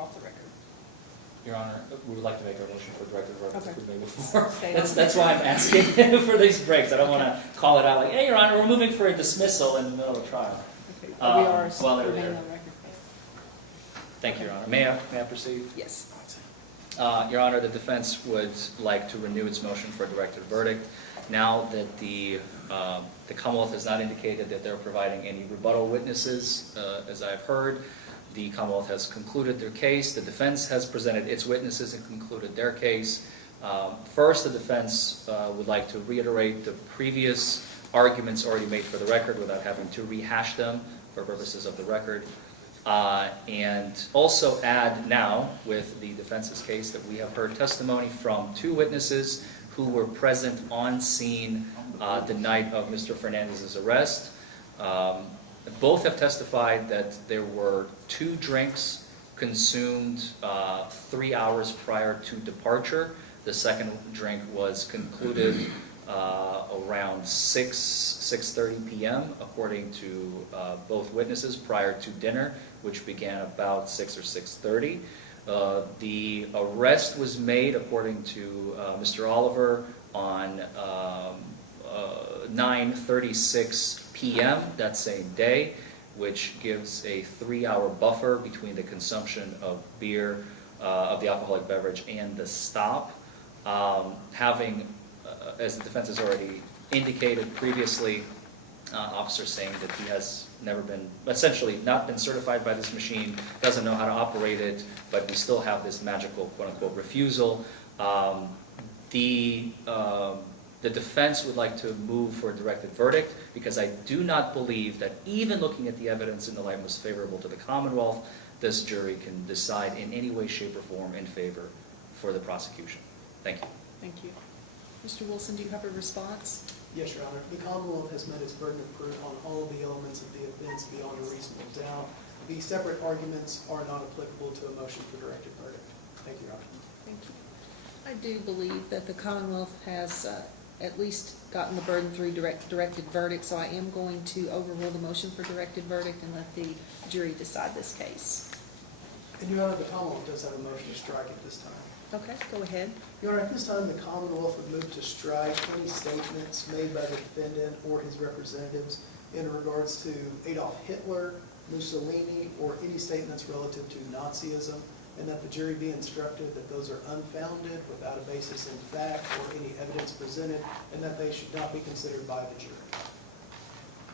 off the record. Your Honor, we would like to make our motion for directed verdict Okay. as we made before. Stay on. That's why I'm asking for these breaks. I don't want to call it out like, hey, Your Honor, we're moving for a dismissal in the middle of a trial. Okay, we are while they're remain there. on record. Thank you, Your Honor. May I proceed? Yes. Your Honor, the defense would like to renew its motion for a directed verdict. Now that the Commonwealth has not indicated that they're providing any rebuttal witnesses, as I've heard, the Commonwealth has concluded their case. The defense has presented its witnesses and concluded their case. First, the defense would like to reiterate the previous arguments already made for the record without having to rehash them for purposes of the record. And also add now, with the defense's case, that we have heard testimony from two witnesses who were present on scene the night of Mr. Fernandez's arrest. Both have testified that there were 2 drinks consumed 3 hours prior to departure. The second drink was concluded around 6:30 p.m. according to both witnesses prior to dinner, which began about 6 or 6:30. The arrest was made, according to Mr. Oliver, on 9:36 p.m. that same day, which gives a 3-hour buffer between the consumption of beer, of the alcoholic beverage, and the stop. Having, as the defense has already indicated previously, officer saying that he has never been, essentially not been certified by this machine, doesn't know how to operate it, but we still have this magical quote-unquote refusal. The defense would like to move for a directed verdict because I do not believe that even looking at the evidence in the light most favorable to the Commonwealth, this jury can decide in any way, shape, or form in favor for the prosecution. Thank you. Thank you. Mr. Wilson, do you have a response? Yes, Your Honor. The Commonwealth has met its burden of proof on all of the elements of the offense beyond a reasonable doubt. The separate arguments are not applicable to a motion for directed verdict. Thank you, Your Honor. Thank you. I do believe that the Commonwealth has at least gotten the burden through directed verdict, so I am going to overrule the motion for directed verdict and let the jury decide this case. And Your Honor, the Commonwealth does have a motion to strike at this time. Okay, go ahead. Your Honor, at this time, the Commonwealth would move to strike any statements made by the defendant or his representatives in regards to Adolf Hitler, Mussolini, or any statements relative to Nazism, and that the jury be instructed that those are unfounded, without a basis in fact or any evidence presented, and that they should not be considered by the jury.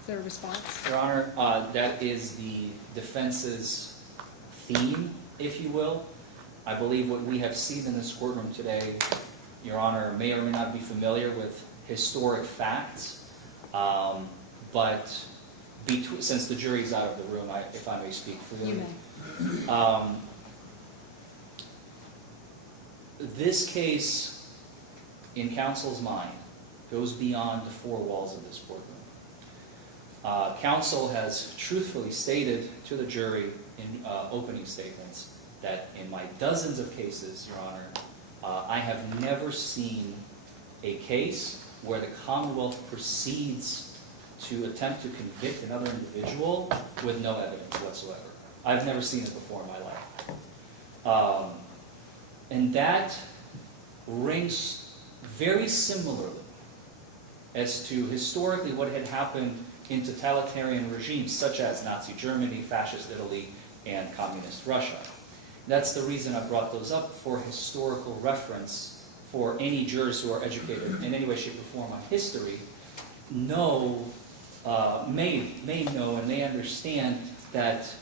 Is there a response? Your Honor, that is the defense's theme, if you will. I believe what we have seen in this courtroom today, Your Honor, may or may not be familiar with historic facts, but since the jury's out of the room, if I may speak freely. You may. This case, in counsel's mind, goes beyond the 4 walls of this courtroom. Counsel has truthfully stated to the jury in opening statements that in my dozens of cases, Your Honor, I have never seen a case where the Commonwealth proceeds to attempt to convict another individual with no evidence whatsoever. I've never seen it before in my life. And that rings very similarly as to historically what had happened in totalitarian regimes such as Nazi Germany, Fascist Italy, and Communist Russia. That's the reason I brought those up, for historical reference, for any jurors who are educated in any way, shape, or form on history, may know and may understand that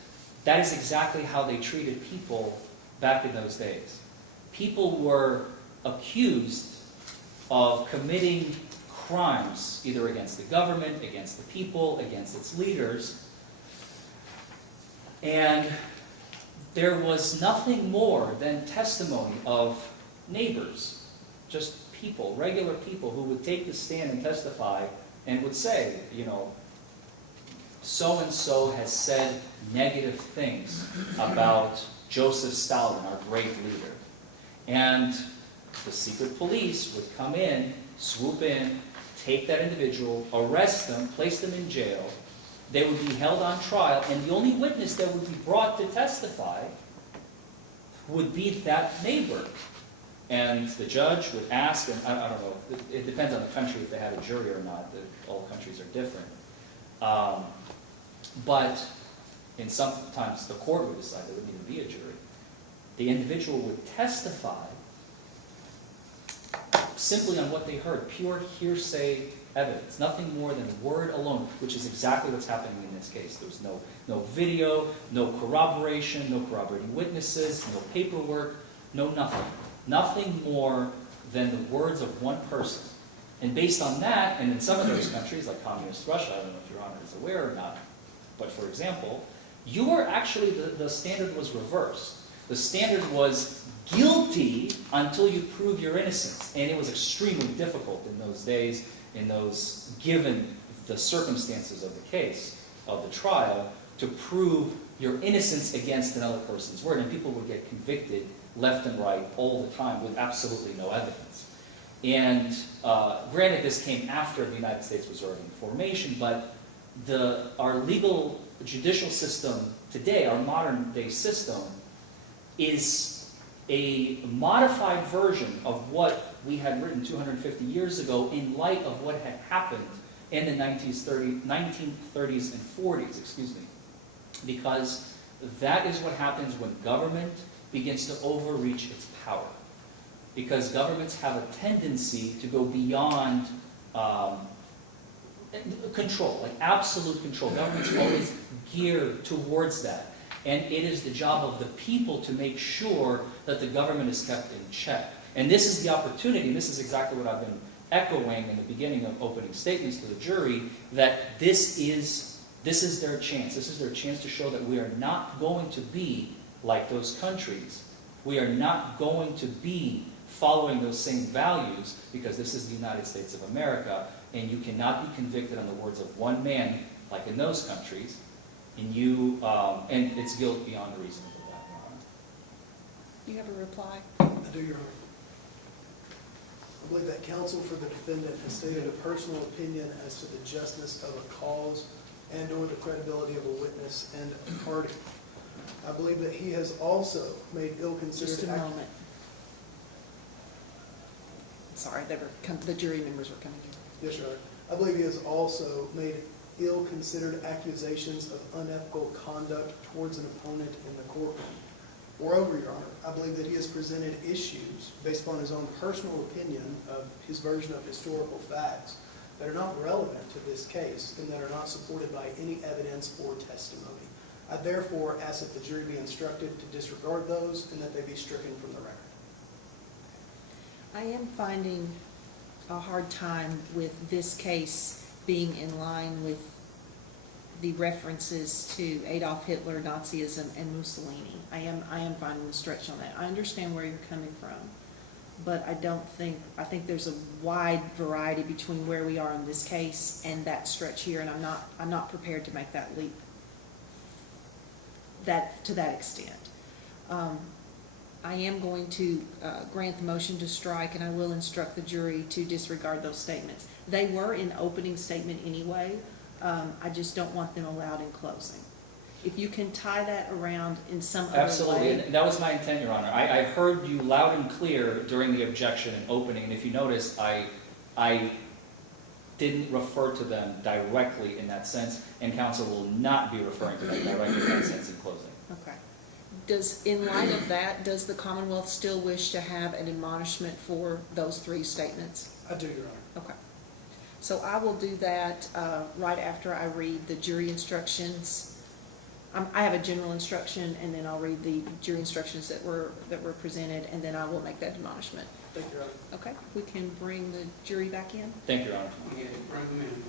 that is exactly how they treated people back in those days. People were accused of committing crimes, either against the government, against the people, against its leaders, and there was nothing more than testimony of neighbors, just people, regular people who would take the stand and testify and would say, you know, so-and-so has said negative things about Joseph Stalin, our great leader. And the secret police would come in, swoop in, take that individual, arrest them, place them in jail. They would be held on trial, and the only witness that would be brought to testify would be that neighbor. And the judge would ask, and I don't know, it depends on the country if they have a jury or not. All countries are different. But and sometimes the court would decide there wouldn't even be a jury. The individual would testify simply on what they heard, pure hearsay evidence, nothing more than word alone, which is exactly what's happening in this case. There was no video, no corroboration, no corroborating witnesses, no paperwork, no nothing. Nothing more than the words of one person. And based on that, and in some of those countries, like communist Russia, I don't know if Your Honor is aware or not, but for example, you were actually, the standard was reversed. The standard was guilty until you prove your innocence. And it was extremely difficult in those days, given the circumstances of the case, of the trial, to prove your innocence against another person's word. And people would get convicted left and right all the time with absolutely no evidence. And granted, this came after the United States was already in formation, but our legal judicial system today, our modern day system, is a modified version of what we had written 250 years ago in light of what had happened in the 1930s and 40s, because that is what happens when government begins to overreach its power. Because governments have a tendency to go beyond control, like absolute control. Governments always gear towards that. And it is the job of the people to make sure that the government is kept in check. And this is the opportunity, and this is exactly what I've been echoing in the beginning of opening statements to the jury, that this is their chance. This is their chance to show that we are not going to be like those countries. We are not going to be following those same values, because this is the United States of America, and you cannot be convicted on the words of one man, like in those countries, and it's guilt beyond a reasonable doubt, Your Honor. You have a reply? I do, Your Honor. I believe that counsel for the defendant has stated a personal opinion as to the justness of a cause and or the credibility of a witness and a party. I believe that he has also made ill-considered... Just a moment. Sorry, the jury members were coming in. Yes, Your Honor. I believe he has also made ill-considered accusations of unethical conduct towards an opponent in the courtroom. Moreover, Your Honor, I believe that he has presented issues based upon his own personal opinion of his version of historical facts that are not relevant to this case and that are not supported by any evidence or testimony. I therefore ask that the jury be instructed to disregard those and that they be stricken from the record. I am finding a hard time with this case being in line with the references to Adolf Hitler, Nazism, and Mussolini. I am finding a stretch on that. I understand where you're coming from, but I think there's a wide variety between where we are in this case and that stretch here, and I'm not prepared to make that leap to that extent. I am going to grant the motion to strike, and I will instruct the jury to disregard those statements. They were in opening statement anyway. I just don't want them allowed in closing. If you can tie that around in some other way. Absolutely, and that was my intent, Your Honor. I heard you loud and clear during the objection and opening, and if you notice, I didn't refer to them directly in that sense, and counsel will not be referring to them directly in that sense in closing. Okay. In light of that, does the Commonwealth still wish to have an admonishment for those three statements? I do, Your Honor. Okay. So I will do that right after I read the jury instructions. I have a general instruction, and then I'll read the jury instructions that were presented, and then I will make that admonishment. Thank you, Your Honor. Okay, we can bring the jury back in. Thank you, Your Honor. Yeah, bring them in.